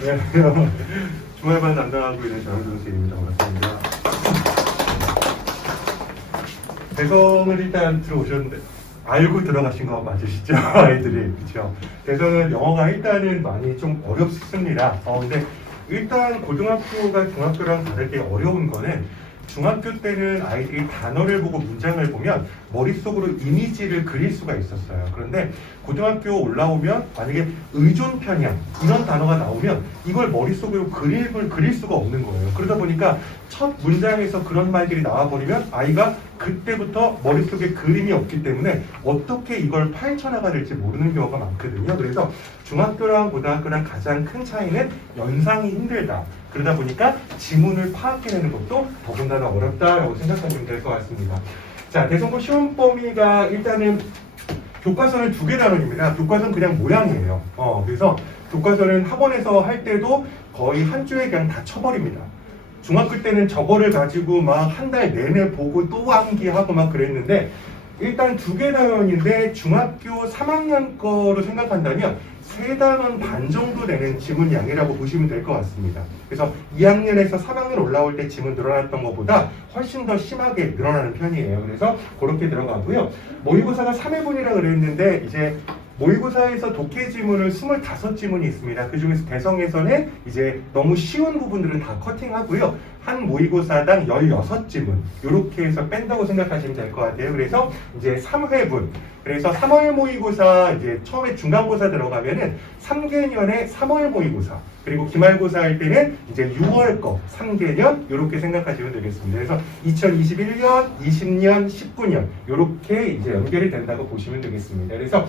네, 주말반 담당하고 있는 장현준 선생님입니다. 반갑습니다. 대성을 일단 들어오셨는데 알고 들어가신 거 맞으시죠? 아이들이. 그렇죠? 대성은 영어가 일단은 많이 좀 어렵습니다. 근데 일단 고등학교가 중학교랑 다르게 어려운 거는 중학교 때는 아이들이 단어를 보고 문장을 보면 머릿속으로 이미지를 그릴 수가 있었어요. 그런데 고등학교 올라오면 만약에 의존 편향 이런 단어가 나오면 이걸 머릿속으로 그림을 그릴 수가 없는 거예요. 그러다 보니까 첫 문장에서 그런 말들이 나와버리면 아이가 그때부터 머릿속에 그림이 없기 때문에 어떻게 이걸 파헤쳐나가야 될지 모르는 경우가 많거든요. 그래서 중학교랑 고등학교랑 가장 큰 차이는 연상이 힘들다. 그러다 보니까 지문을 파악해내는 것도 더군다나 어렵다라고 생각하시면 될 것 같습니다. 자, 대성고 시험 범위가 일단은 교과서는 2개 단원입니다. 교과서는 그냥 모양이에요. 그래서 교과서는 학원에서 할 때도 거의 한 주에 그냥 다 쳐버립니다. 중학교 때는 저거를 가지고 막 한 달 내내 보고 또 암기하고 막 그랬는데 일단 2개 단원인데 중학교 3학년 거로 생각한다면 3단원 반 정도 되는 지문 양이라고 보시면 될 것 같습니다. 그래서 2학년에서 3학년 올라올 때 지문 늘어났던 것보다 훨씬 더 심하게 늘어나는 편이에요. 그래서 그렇게 들어가고요. 모의고사가 3회분이라 그랬는데 이제 모의고사에서 독해 지문을 25지문이 있습니다. 그 중에서 대성에서는 이제 너무 쉬운 부분들은 다 커팅하고요. 한 모의고사당 16지문 이렇게 해서 뺀다고 생각하시면 될 것 같아요. 그래서 이제 3회분. 그래서 3월 모의고사 이제 처음에 중간고사 들어가면은 3개년에 3월 모의고사 그리고 기말고사 할 때는 이제 6월 거 3개년 이렇게 생각하시면 되겠습니다. 그래서 2021년, 20년, 19년 이렇게 이제 연결이 된다고 보시면 되겠습니다. 그래서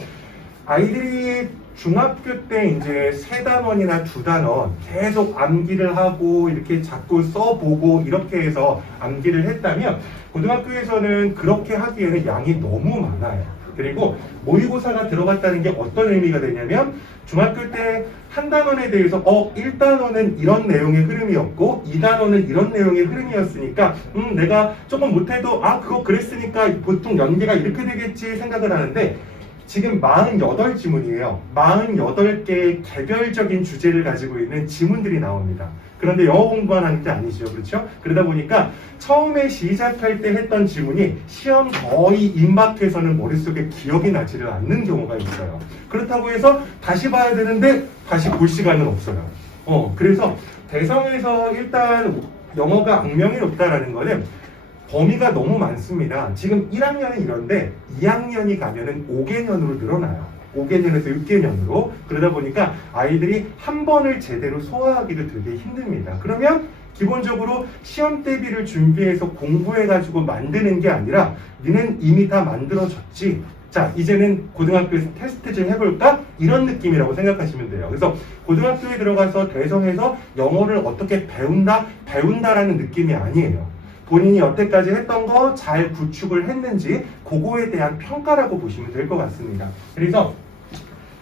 아이들이 중학교 때 이제 3단원이나 2단원 계속 암기를 하고 이렇게 자꾸 써보고 이렇게 해서 암기를 했다면 고등학교에서는 그렇게 하기에는 양이 너무 많아요. 그리고 모의고사가 들어갔다는 게 어떤 의미가 되냐면 중학교 때 한 단원에 대해서 1단원은 이런 내용의 흐름이었고 2단원은 이런 내용의 흐름이었으니까 내가 조금 못해도 그거 그랬으니까 보통 연계가 이렇게 되겠지 생각을 하는데 지금 48지문이에요. 48개의 개별적인 주제를 가지고 있는 지문들이 나옵니다. 그런데 영어 공부하는 게 아니죠. 그렇죠? 그러다 보니까 처음에 시작할 때 했던 지문이 시험 거의 임박해서는 머릿속에 기억이 나지를 않는 경우가 있어요. 그렇다고 해서 다시 봐야 되는데 다시 볼 시간은 없어요. 그래서 대성에서 일단 영어가 악명이 높다라는 거는 범위가 너무 많습니다. 지금 1학년은 이런데 2학년이 가면은 5개년으로 늘어나요. 5개년에서 6개년으로. 그러다 보니까 아이들이 한 번을 제대로 소화하기도 되게 힘듭니다. 그러면 기본적으로 시험 대비를 준비해서 공부해가지고 만드는 게 아니라 니는 이미 다 만들어졌지. 자, 이제는 고등학교에서 테스트 좀 해볼까? 이런 느낌이라고 생각하시면 돼요. 그래서 고등학교에 들어가서 대성에서 영어를 어떻게 배운다라는 느낌이 아니에요. 본인이 여태까지 했던 거 잘 구축을 했는지 그거에 대한 평가라고 보시면 될 것 같습니다. 그래서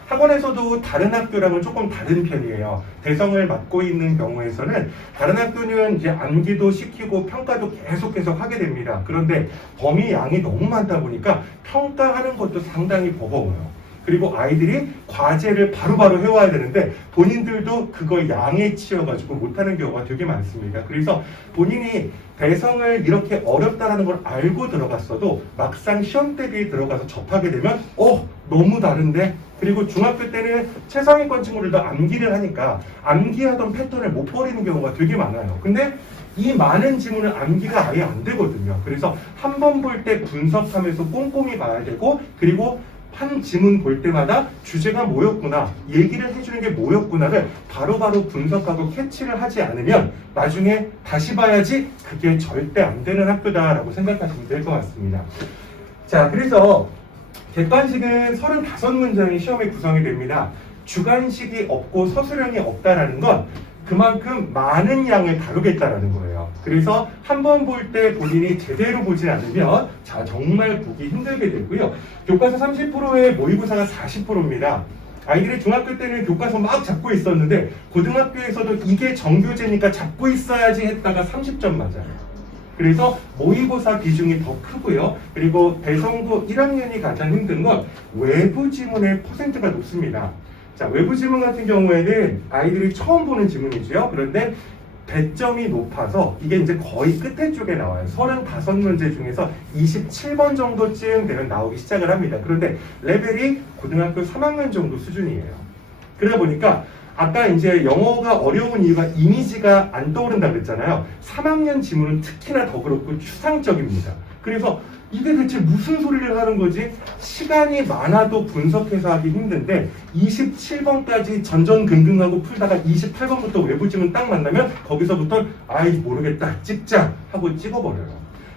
학원에서도 다른 학교랑은 조금 다른 편이에요. 대성을 맡고 있는 경우에서는 다른 학교는 이제 암기도 시키고 평가도 계속해서 하게 됩니다. 그런데 범위 양이 너무 많다 보니까 평가하는 것도 상당히 버거워요. 그리고 아이들이 과제를 바로바로 해와야 되는데 본인들도 그거 양에 치여가지고 못하는 경우가 되게 많습니다. 그래서 본인이 대성을 이렇게 어렵다는 걸 알고 들어갔어도 막상 시험 대비에 들어가서 접하게 되면 너무 다른데? 그리고 중학교 때는 최상위권 친구들도 암기를 하니까 암기하던 패턴을 못 버리는 경우가 되게 많아요. 근데 이 많은 지문을 암기가 아예 안 되거든요. 그래서 한 번 볼 때 분석하면서 꼼꼼히 봐야 되고 그리고 한 지문 볼 때마다 주제가 뭐였구나, 얘기를 해주는 게 뭐였구나를 바로바로 분석하고 캐치를 하지 않으면 나중에 다시 봐야지 그게 절대 안 되는 학교다라고 생각하시면 될 것 같습니다. 자, 그래서 객관식은 35문장이 시험에 구성이 됩니다. 주관식이 없고 서술형이 없다라는 건 그만큼 많은 양을 다루겠다라는 거예요. 그래서 한 번 볼 때 본인이 제대로 보지 않으면 정말 보기 힘들게 되고요. 교과서 30%에 모의고사가 40%입니다. 아이들이 중학교 때는 교과서 막 잡고 있었는데 고등학교에서도 이게 정교재니까 잡고 있어야지 했다가 30점 맞아요. 그래서 모의고사 비중이 더 크고요. 그리고 대성도 1학년이 가장 힘든 건 외부 지문의 퍼센트가 높습니다. 자, 외부 지문 같은 경우에는 아이들이 처음 보는 지문이죠. 그런데 배점이 높아서 이게 이제 거의 끝에 쪽에 나와요. 35문제 중에서 27번 정도쯤 되면 나오기 시작을 합니다. 그런데 레벨이 고등학교 3학년 정도 수준이에요. 그러다 보니까 아까 이제 영어가 어려운 이유가 이미지가 안 떠오른다 그랬잖아요. 3학년 지문은 특히나 더 그렇고 추상적입니다. 그래서 이게 대체 무슨 소리를 하는 거지? 시간이 많아도 분석해서 하기 힘든데 27번까지 전전긍긍하고 풀다가 28번부터 외부 지문 딱 만나면 거기서부터 아이 모르겠다 찍자 하고 찍어버려요.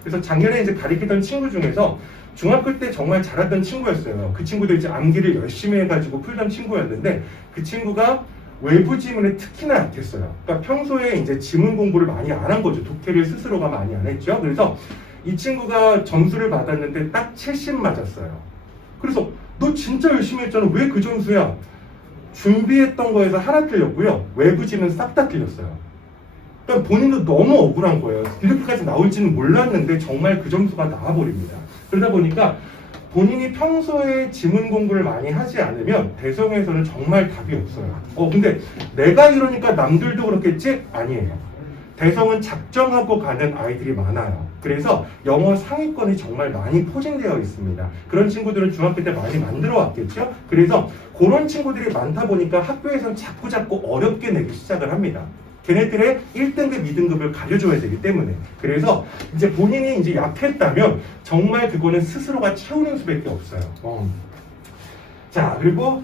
그래서 작년에 이제 가르치던 친구 중에서 중학교 때 정말 잘하던 친구였어요. 그 친구도 이제 암기를 열심히 해가지고 풀던 친구였는데 그 친구가 외부 지문에 특히나 약했어요. 그러니까 평소에 이제 지문 공부를 많이 안 한 거죠. 독해를 스스로가 많이 안 했죠. 그래서 이 친구가 점수를 받았는데 딱 70 맞았어요. 그래서 너 진짜 열심히 했잖아. 왜 그 점수야? 준비했던 거에서 하나 틀렸고요. 외부 지문 싹 다 틀렸어요. 그러니까 본인도 너무 억울한 거예요. 이렇게까지 나올지는 몰랐는데 정말 그 점수가 나와버립니다. 그러다 보니까 본인이 평소에 지문 공부를 많이 하지 않으면 대성에서는 정말 답이 없어요. 근데 내가 이러니까 남들도 그렇겠지? 아니에요. 대성은 작정하고 가는 아이들이 많아요. 그래서 영어 상위권이 정말 많이 포진되어 있습니다. 그런 친구들은 중학교 때 많이 만들어 왔겠죠? 그래서 그런 친구들이 많다 보니까 학교에서는 자꾸 어렵게 내기 시작을 합니다. 걔네들의 1등급, 2등급을 가려줘야 되기 때문에. 그래서 이제 본인이 이제 약했다면 정말 그거는 스스로가 채우는 수밖에 없어요. 자, 그리고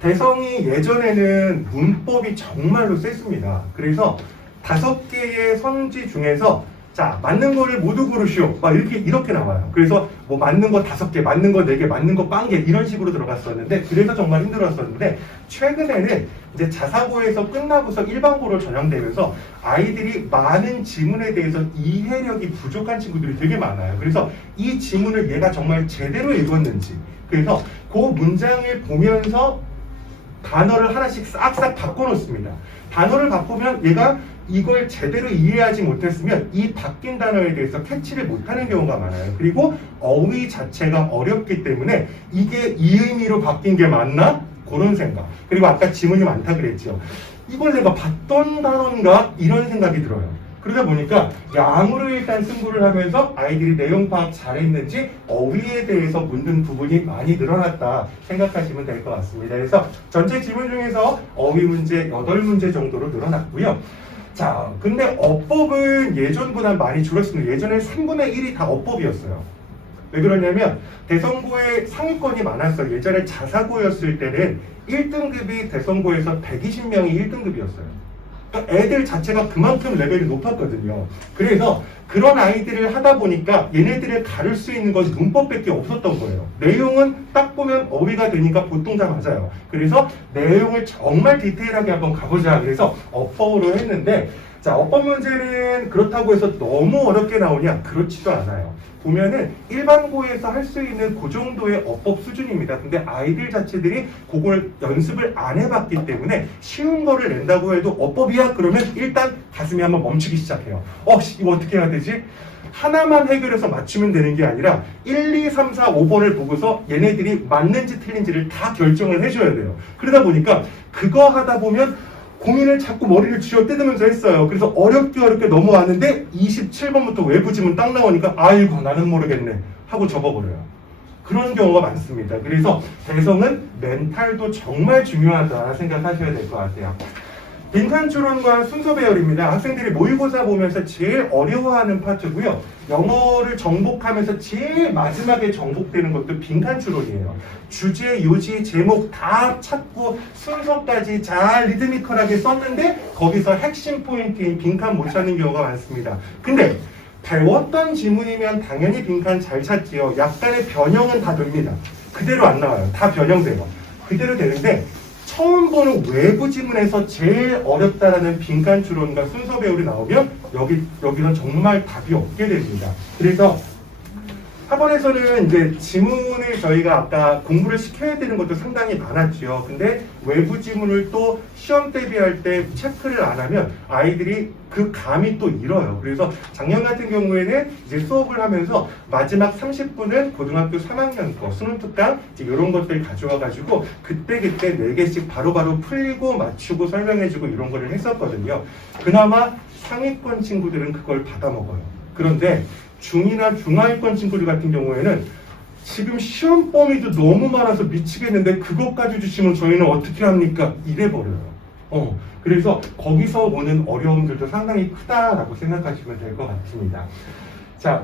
대성이 예전에는 문법이 정말로 셌습니다. 그래서 5개의 선지 중에서 자, 맞는 거를 모두 고르시오. 막 이렇게 나와요. 그래서 뭐 맞는 거 5개, 맞는 거 4개, 맞는 거 0개 이런 식으로 들어갔었는데 그래서 정말 힘들었었는데 최근에는 이제 자사고에서 끝나고서 일반고로 전향되면서 아이들이 많은 지문에 대해서 이해력이 부족한 친구들이 되게 많아요. 그래서 이 지문을 얘가 정말 제대로 읽었는지 그래서 그 문장을 보면서 단어를 하나씩 싹싹 바꿔놓습니다. 단어를 바꾸면 얘가 이걸 제대로 이해하지 못했으면 이 바뀐 단어에 대해서 캐치를 못하는 경우가 많아요. 그리고 어휘 자체가 어렵기 때문에 이게 이 의미로 바뀐 게 맞나? 그런 생각. 그리고 아까 지문이 많다 그랬죠. 이걸 내가 봤던 단어인가? 이런 생각이 들어요. 그러다 보니까 양으로 일단 승부를 하면서 아이들이 내용 파악 잘했는지 어휘에 대해서 묻는 부분이 많이 늘어났다 생각하시면 될 것 같습니다. 그래서 전체 지문 중에서 어휘 문제 8문제 정도로 늘어났고요. 자, 근데 어법은 예전보다 많이 줄었습니다. 예전에 3분의 1이 다 어법이었어요. 왜 그러냐면 대성고에 상위권이 많았어요. 예전에 자사고였을 때는 1등급이 대성고에서 120명이 1등급이었어요. 그러니까 애들 자체가 그만큼 레벨이 높았거든요. 그래서 그런 아이들을 하다 보니까 얘네들을 가를 수 있는 것이 문법밖에 없었던 거예요. 내용은 딱 보면 어휘가 되니까 보통 다 맞아요. 그래서 내용을 정말 디테일하게 한번 가보자. 그래서 어법으로 했는데 자, 어법 문제는 그렇다고 해서 너무 어렵게 나오냐? 그렇지도 않아요. 보면은 일반고에서 할 수 있는 그 정도의 어법 수준입니다. 근데 아이들 자체들이 그걸 연습을 안 해봤기 때문에 쉬운 거를 낸다고 해도 어법이야? 그러면 일단 가슴이 한번 멈추기 시작해요. 이거 어떻게 해야 되지? 하나만 해결해서 맞추면 되는 게 아니라 1, 2, 3, 4, 5번을 보고서 얘네들이 맞는지 틀린지를 다 결정을 해줘야 돼요. 그러다 보니까 그거 하다 보면 고민을 자꾸 머리를 쥐어뜯으면서 했어요. 그래서 어렵게 넘어왔는데 27번부터 외부 지문 딱 나오니까 아이고 나는 모르겠네 하고 접어버려요. 그런 경우가 많습니다. 그래서 대성은 멘탈도 정말 중요하다 생각하셔야 될 것 같아요. 빈칸 추론과 순서 배열입니다. 학생들이 모의고사 보면서 제일 어려워하는 파트고요. 영어를 정복하면서 제일 마지막에 정복되는 것도 빈칸 추론이에요. 주제, 요지, 제목 다 찾고 순서까지 잘 리드미컬하게 썼는데 거기서 핵심 포인트인 빈칸 못 찾는 경우가 많습니다. 근데 배웠던 지문이면 당연히 빈칸 잘 찾지요. 약간의 변형은 다 됩니다. 그대로 안 나와요. 다 변형돼요. 그대로 되는데 처음 보는 외부 지문에서 제일 어렵다라는 빈칸 추론과 순서 배열이 나오면 여기는 정말 답이 없게 됩니다. 그래서 학원에서는 이제 지문을 저희가 아까 공부를 시켜야 되는 것도 상당히 많았죠. 근데 외부 지문을 또 시험 대비할 때 체크를 안 하면 아이들이 그 감이 또 잃어요. 그래서 작년 같은 경우에는 이제 수업을 하면서 마지막 30분은 고등학교 3학년 거 수능 특강 이제 이런 것들 가져와가지고 그때 4개씩 바로바로 풀리고 맞추고 설명해주고 이런 거를 했었거든요. 그나마 상위권 친구들은 그걸 받아먹어요. 그런데 중이나 중하위권 친구들 같은 경우에는 지금 시험 범위도 너무 많아서 미치겠는데 그것까지 주시면 저희는 어떻게 합니까? 이래버려요. 그래서 거기서 오는 어려움들도 상당히 크다라고 생각하시면 될 것 같습니다. 자,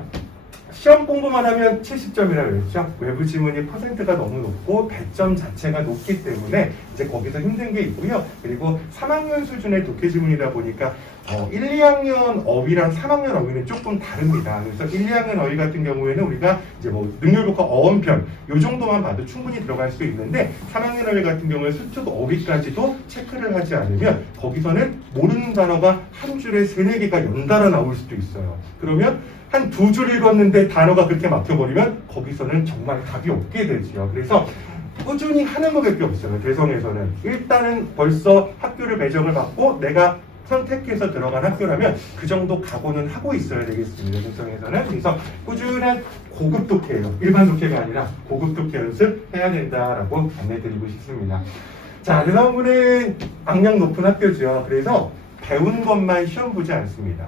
시험 공부만 하면 70점이라고 그랬죠. 외부 지문이 퍼센트가 너무 높고 배점 자체가 높기 때문에 이제 거기서 힘든 게 있고요. 그리고 3학년 수준의 독해 지문이다 보니까 1, 2학년 어휘랑 3학년 어휘는 조금 다릅니다. 그래서 1, 2학년 어휘 같은 경우에는 우리가 이제 뭐 능률북화 어원편 요 정도만 봐도 충분히 들어갈 수 있는데 3학년 어휘 같은 경우에 수특 어휘까지도 체크를 하지 않으면 거기서는 모르는 단어가 한 줄에 3, 4개가 연달아 나올 수도 있어요. 그러면 한 2줄 읽었는데 단어가 그렇게 막혀버리면 거기서는 정말 답이 없게 되지요. 그래서 꾸준히 하는 것밖에 없어요. 대성에서는 일단은 벌써 학교를 배정을 받고 내가 선택해서 들어간 학교라면 그 정도 각오는 하고 있어야 되겠습니다. 대성에서는. 그래서 꾸준한 고급 독해예요. 일반 독해가 아니라 고급 독해 연습해야 된다라고 안내드리고 싶습니다. 자, 대성부는 악명 높은 학교죠. 그래서 배운 것만 시험 보지 않습니다.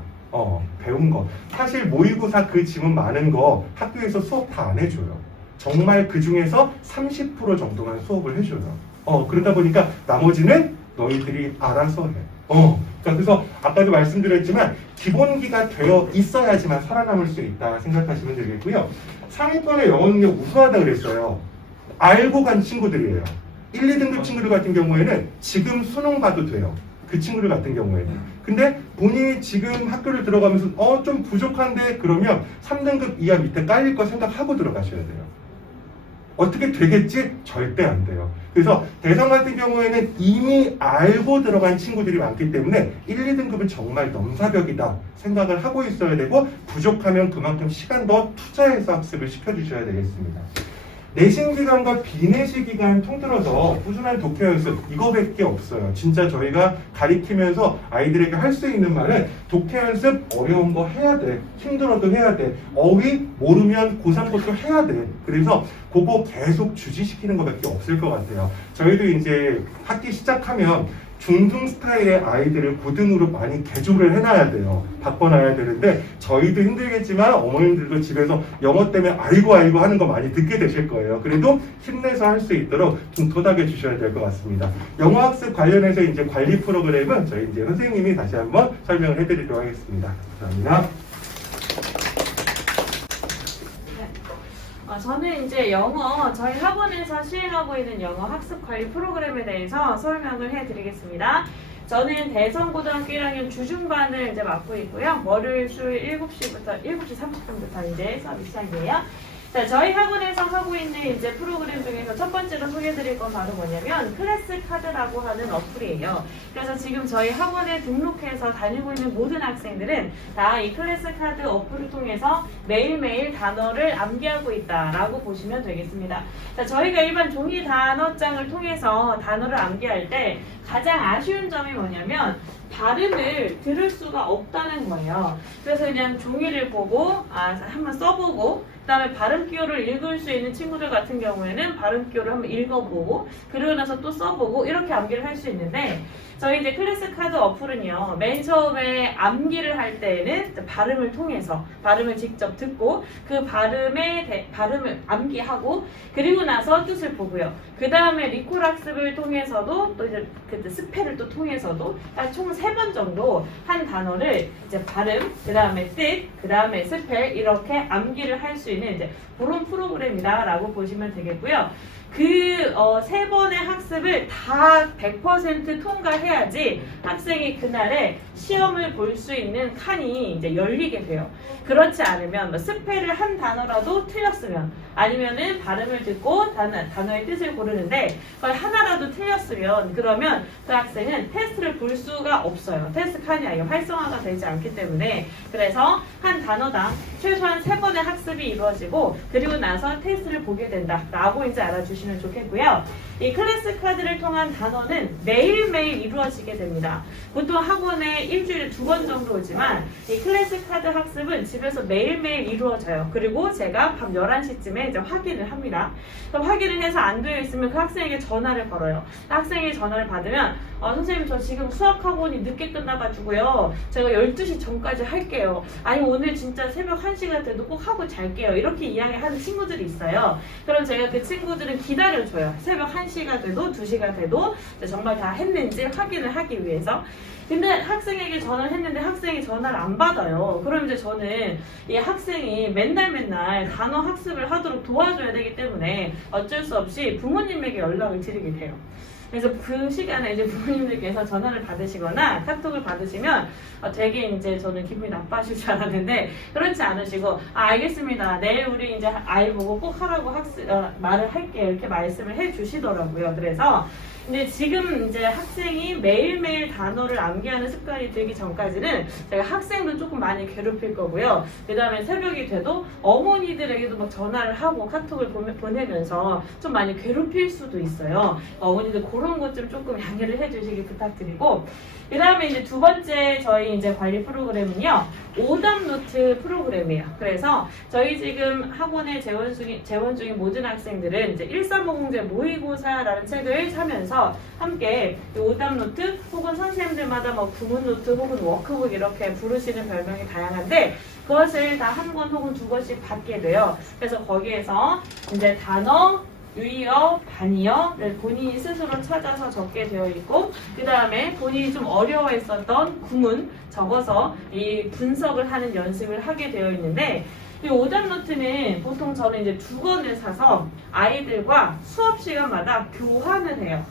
배운 거. 사실 모의고사 그 지문 많은 거 학교에서 수업 다 안 해줘요. 정말 그 중에서 30% 정도만 수업을 해줘요. 그러다 보니까 나머지는 너희들이 알아서 해. 그래서 아까도 말씀드렸지만 기본기가 되어 있어야지만 살아남을 수 있다 생각하시면 되겠고요. 상위권의 영어 능력 우수하다 그랬어요. 알고 간 친구들이에요. 1, 2등급 친구들 같은 경우에는 지금 수능 봐도 돼요. 그 친구들 같은 경우에는. 근데 본인이 지금 학교를 들어가면서 좀 부족한데 그러면 3등급 이하 밑에 깔릴 거 생각하고 들어가셔야 돼요. 어떻게 되겠지? 절대 안 돼요. 그래서 대성 같은 경우에는 이미 알고 들어간 친구들이 많기 때문에 1, 2등급은 정말 넘사벽이다 생각을 하고 있어야 되고 부족하면 그만큼 시간 더 투자해서 학습을 시켜주셔야 되겠습니다. 내신 기간과 비내신 기간 통틀어서 꾸준한 독해 연습 이거밖에 없어요. 진짜 저희가 가리키면서 아이들에게 할 수 있는 말은 독해 연습 어려운 거 해야 돼. 힘들어도 해야 돼. 어휘 모르면 고3 것도 해야 돼. 그래서 그거 계속 주지시키는 것밖에 없을 것 같아요. 저희도 이제 학기 시작하면 중등 스타일의 아이들을 고등으로 많이 개조를 해놔야 돼요. 바꿔놔야 되는데 저희도 힘들겠지만 어머님들도 집에서 영어 때문에 아이고 하는 거 많이 듣게 되실 거예요. 그래도 힘내서 할 수 있도록 좀 도닥여 주셔야 될 것 같습니다. 영어 학습 관련해서 이제 관리 프로그램은 저희 이제 선생님이 다시 한번 설명을 해드리도록 하겠습니다. 감사합니다. 저는 이제 저희 학원에서 시행하고 있는 영어 학습 관리 프로그램에 대해서 설명을 해드리겠습니다. 저는 대성고등학교 1학년 주중반을 이제 맡고 있고요. 월요일, 수요일 7시 30분부터 이제 수업이 시작이에요. 자, 저희 학원에서 하고 있는 이제 프로그램 중에서 첫 번째로 소개해드릴 건 바로 뭐냐면 클래스 카드라고 하는 어플이에요. 그래서 지금 저희 학원에 등록해서 다니고 있는 모든 학생들은 다 이 클래스 카드 어플을 통해서 매일매일 단어를 암기하고 있다라고 보시면 되겠습니다. 자, 저희가 일반 종이 단어장을 통해서 단어를 암기할 때 가장 아쉬운 점이 뭐냐면 발음을 들을 수가 없다는 거예요. 그래서 그냥 종이를 보고 한번 써보고 그 다음에 발음 기호를 읽을 수 있는 친구들 같은 경우에는 발음 기호를 한번 읽어보고 그러고 나서 또 써보고 이렇게 암기를 할 수 있는데 저희 이제 클래스 카드 어플은요, 맨 처음에 암기를 할 때에는 발음을 통해서 발음을 직접 듣고 그 발음을 암기하고 그리고 나서 뜻을 보고요. 그 다음에 리콜 학습을 통해서도 또 이제 그 스펠을 또 통해서도 총 3번 정도 한 단어를 이제 발음, 그 다음에 뜻, 그 다음에 스펠 이렇게 암기를 할 수 있는 이제 그런 프로그램이다라고 보시면 되겠고요. 그 3번의 학습을 다 100% 통과해야지 학생이 그날에 시험을 볼 수 있는 칸이 이제 열리게 돼요. 그렇지 않으면 뭐 스펠을 한 단어라도 틀렸으면 아니면은 발음을 듣고 단어의 뜻을 고르는데 그걸 하나라도 틀렸으면 그러면 그 학생은 테스트를 볼 수가 없어요. 테스트 칸이 아예 활성화가 되지 않기 때문에 그래서 한 단어당 최소한 3번의 학습이 이루어지고 그리고 나서 테스트를 보게 된다라고 이제 알아주시면 주시면 좋겠고요. 이 클래스 카드를 통한 단어는 매일매일 이루어지게 됩니다. 보통 학원에 일주일에 2번 정도 오지만 이 클래스 카드 학습은 집에서 매일매일 이루어져요. 그리고 제가 밤 11시쯤에 이제 확인을 합니다. 그럼 확인을 해서 안 되어 있으면 그 학생에게 전화를 걸어요. 학생이 전화를 받으면 선생님 저 지금 수학 학원이 늦게 끝나가지고요. 제가 12시 전까지 할게요. 아니 오늘 진짜 새벽 1시가 돼도 꼭 하고 잘게요. 이렇게 이야기하는 친구들이 있어요. 그럼 제가 그 친구들은 기다려줘요. 새벽 1시가 돼도 2시가 돼도 정말 다 했는지 확인을 하기 위해서. 근데 학생에게 전화를 했는데 학생이 전화를 안 받아요. 그럼 이제 저는 이 학생이 맨날 단어 학습을 하도록 도와줘야 되기 때문에 어쩔 수 없이 부모님에게 연락을 드리게 돼요. 그래서 그 시간에 이제 부모님들께서 전화를 받으시거나 카톡을 받으시면 되게 이제 저는 기분이 나빠하실 줄 알았는데 그렇지 않으시고 알겠습니다. 내일 우리 이제 아이 보고 꼭 하라고 말을 할게요. 이렇게 말씀을 해 주시더라고요. 그래서 근데 지금 이제 학생이 매일매일 단어를 암기하는 습관이 들기 전까지는 제가 학생도 조금 많이 괴롭힐 거고요. 그 다음에 새벽이 돼도 어머니들에게도 막 전화를 하고 카톡을 보내면서 좀 많이 괴롭힐 수도 있어요. 어머니들 그런 것 좀 조금 양해를 해주시기 부탁드리고, 그 다음에 이제 두 번째 저희 이제 관리 프로그램은요, 오답 노트 프로그램이에요. 그래서 저희 지금 학원에 재원 중인 모든 학생들은 이제 1350제 모의고사라는 책을 사면서 함께 이 오답 노트 혹은 선생님들마다 뭐 구문 노트 혹은 워크북 이렇게 부르시는 별명이 다양한데 그것을 다 한 권 혹은 2권씩 받게 돼요. 그래서 거기에서 이제 단어, 유의어, 반의어를 본인이 스스로 찾아서 적게 되어 있고, 그 다음에 본인이 좀 어려워했었던 구문 적어서 이 분석을 하는 연습을 하게 되어 있는데, 이 오답 노트는 보통 저는 이제 2권을 사서 아이들과 수업 시간마다 교환을 해요.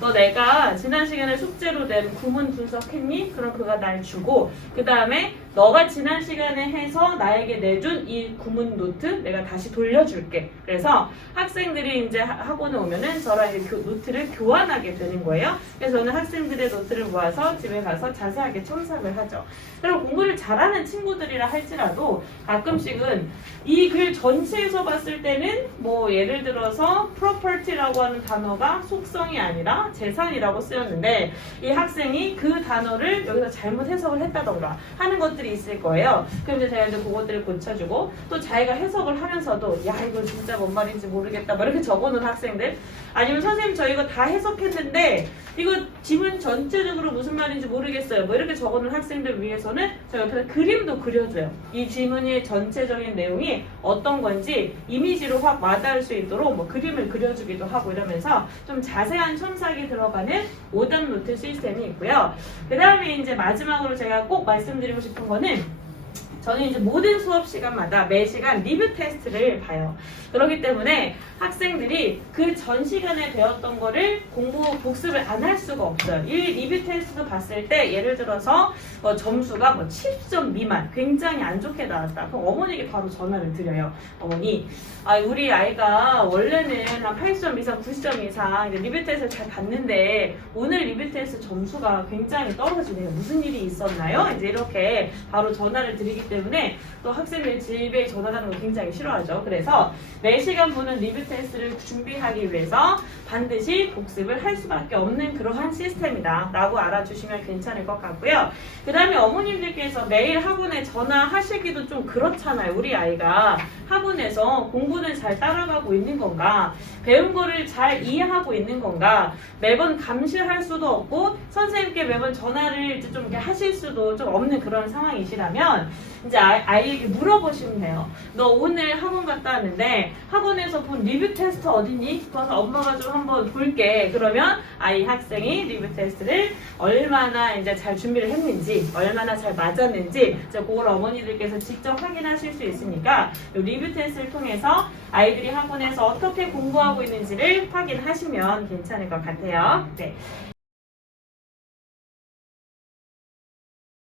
너 내가 지난 시간에 숙제로 낸 구문 분석했니? 그럼 그가 날 주고, 그 다음에 너가 지난 시간에 해서 나에게 내준 이 구문 노트 내가 다시 돌려줄게. 그래서 학생들이 이제 학원에 오면은 저랑 이렇게 노트를 교환하게 되는 거예요. 그래서 저는 학생들의 노트를 모아서 집에 가서 자세하게 첨삭을 하죠. 그리고 공부를 잘하는 친구들이라 할지라도 가끔씩은 이 글 전체에서 봤을 때는 뭐 예를 들어서 property라고 하는 단어가 속성이 아니라 재산이라고 쓰였는데 이 학생이 그 단어를 여기서 잘못 해석을 했다던가 하는 것들이 있을 거예요. 그럼 이제 제가 이제 그것들을 고쳐주고, 또 자기가 해석을 하면서도 야 이거 진짜 뭔 말인지 모르겠다 뭐 이렇게 적어놓은 학생들, 아니면 선생님 저 이거 다 해석했는데 이거 지문 전체적으로 무슨 말인지 모르겠어요 뭐 이렇게 적어놓은 학생들 위해서는 제가 옆에서 그림도 그려줘요. 이 지문의 전체적인 내용이 어떤 건지 이미지로 확 와닿을 수 있도록 뭐 그림을 그려주기도 하고 이러면서 좀 자세한 첨삭이 들어가는 오답 노트 시스템이 있고요. 그 다음에 이제 마지막으로 제가 꼭 말씀드리고 싶은 거는, 저는 이제 모든 수업 시간마다 매 시간 리뷰 테스트를 봐요. 그렇기 때문에 학생들이 그 전 시간에 배웠던 거를 복습을 안 할 수가 없어요. 이 리뷰 테스트 봤을 때 예를 들어서 점수가 뭐 7점 미만, 굉장히 안 좋게 나왔다. 그럼 어머니에게 바로 전화를 드려요. 어머니, 우리 아이가 원래는 한 8점 이상, 9점 이상 리뷰 테스트를 잘 봤는데 오늘 리뷰 테스트 점수가 굉장히 떨어지네요. 무슨 일이 있었나요? 이제 이렇게 바로 전화를 드리기 때문에 또 학생들이 집에 전화하는 걸 굉장히 싫어하죠. 그래서 매 시간 보는 리뷰 테스트를 준비하기 위해서 반드시 복습을 할 수밖에 없는 그러한 시스템이다 라고 알아주시면 괜찮을 것 같고요. 그 다음에 어머님들께서 매일 학원에 전화하시기도 좀 그렇잖아요. 우리 아이가 학원에서 공부는 잘 따라가고 있는 건가, 배운 거를 잘 이해하고 있는 건가, 매번 감시할 수도 없고 선생님께 매번 전화를 좀 이렇게 하실 수도 좀 없는 그런 상황이시라면 이제 아이에게 물어보시면 돼요. 너 오늘 학원 갔다 왔는데 학원에서 본 리뷰 테스트 어디니? 그래서 엄마가 좀 한번 볼게. 그러면 아이 학생이 리뷰 테스트를 얼마나 이제 잘 준비를 했는지, 얼마나 잘 맞았는지 이제 그걸 어머니들께서 직접 확인하실 수 있으니까 이 리뷰 테스트를 통해서 아이들이 학원에서 어떻게 공부하고 있는지를 확인하시면 괜찮을 것 같아요. 네.